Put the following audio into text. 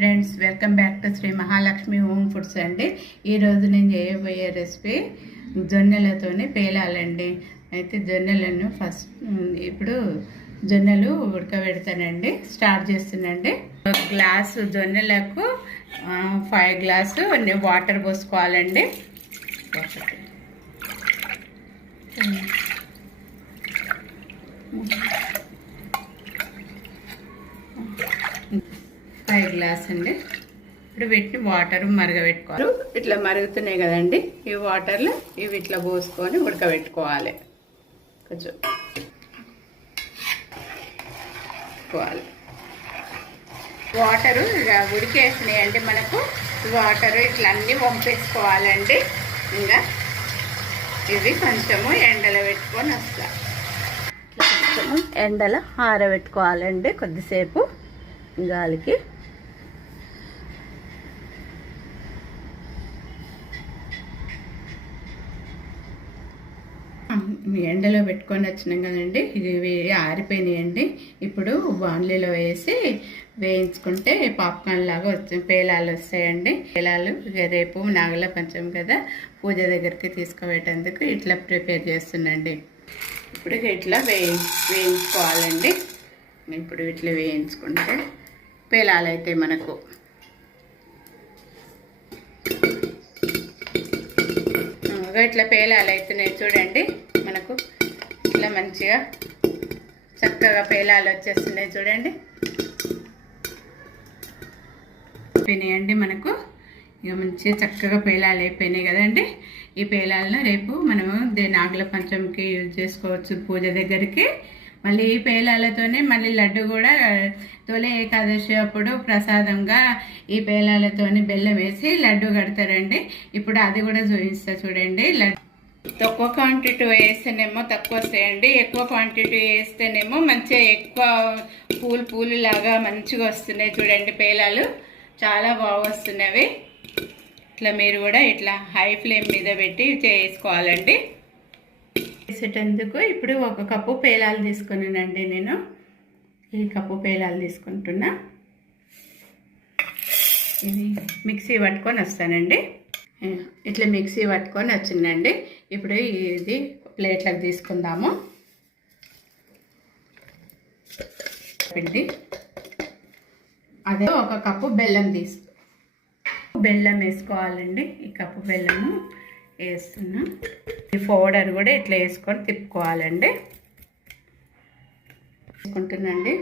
Friends, welcome back to Shri Mahalakshmi home foods అండి. ఈరోజు నేను చేయబోయే రెసిపీ జొన్నెలతోనే పేలాలండి. అయితే జొన్నెలను ఇప్పుడు జొన్నలు ఉడకబెడతానండి. స్టార్ట్ చేస్తున్నానండి. గ్లాసు జొన్నెలకు 5 గ్లాసు వాటర్ పోసుకోవాలండి. 5 గ్లాస్ అండి. ఇప్పుడు వీటిని వాటర్ మరగబెట్టుకోవాలి. ఇట్లా మరుగుతున్నాయి కదండి, ఈ వాటర్లో ఇవి ఇట్లా పోసుకొని ఉడకబెట్టుకోవాలి. కొంచెం వాటరు ఇక ఉడికేసినాయండి. మనకు వాటరు ఇట్లా అన్నీ పంపేసుకోవాలండి. ఇంకా ఇవి కొంచెము ఎండలో పెట్టుకొని వస్తా. కొంచెము ఎండలో ఆరబెట్టుకోవాలండి కొద్దిసేపు గాలికి. ఎండలో పెట్టుకొని వచ్చినాం కదండి, ఇవి ఆరిపోయినాయండి. ఇప్పుడు బాండ్లీలో వేసి వేయించుకుంటే పాప్కార్న్ లాగా పేలాలు వస్తాయండి. పేలాలు రేపు నాగల పంచం కదా, పూజ దగ్గరికి తీసుకుపోయేటందుకు ఇట్లా ప్రిపేర్ చేస్తున్నాండి. ఇప్పుడు ఇట్లా వేయించుకోవాలండి. ఇప్పుడు ఇట్లా వేయించుకుంటే పేలాలు అయితే మనకు ఇట్లా పేలాలు అవుతున్నాయి చూడండి. మనకు ఇట్లా మంచిగా చక్కగా పేలాలు వచ్చేస్తున్నాయి చూడండి. అయిపోయినాయండి మనకు. ఇక మంచిగా చక్కగా పేలాలు అయిపోయినాయి కదండి. ఈ పేలాలను రేపు మనము నాగుల పంచంకి యూజ్ చేసుకోవచ్చు పూజ దగ్గరికి. మళ్ళీ ఈ పేలాలతోనే మళ్ళీ లడ్డు కూడా తొలి ఏకాదశి అప్పుడు ప్రసాదంగా ఈ పేలాలతోని బెల్లం వేసి లడ్డు కడతారండి. ఇప్పుడు అది కూడా చూపిస్తా చూడండి. తక్కువ క్వాంటిటీ వేస్తేనేమో తక్కువ వస్తాయండి, ఎక్కువ క్వాంటిటీ వేస్తేనేమో మంచిగా ఎక్కువ పూలు లాగా మంచిగా వస్తున్నాయి చూడండి. పేలాలు చాలా బాగా వస్తున్నవి. ఇట్లా మీరు కూడా ఇట్లా హై ఫ్లేమ్ మీద పెట్టి చేసుకోవాలండి. చేసేటందుకు ఇప్పుడు 1 కప్పు పేలాలు తీసుకున్నానండి. నేను ఈ కప్పు పేలాలు తీసుకుంటున్నా. ఇది మిక్సీ పట్టుకొని వస్తానండి. ఇట్లా మిక్సీ పట్టుకొని వచ్చిందండి. ఇప్పుడు ఇది ప్లేట్లకు తీసుకుందాము. పిండి అదే 1 కప్పు బెల్లం బెల్లం వేసుకోవాలండి. ఈ కప్పు బెల్లము వేస్తున్నా. ఈ పౌడర్ కూడా ఇట్లా వేసుకొని తిప్పుకోవాలండి. వేసుకుంటున్నాండి.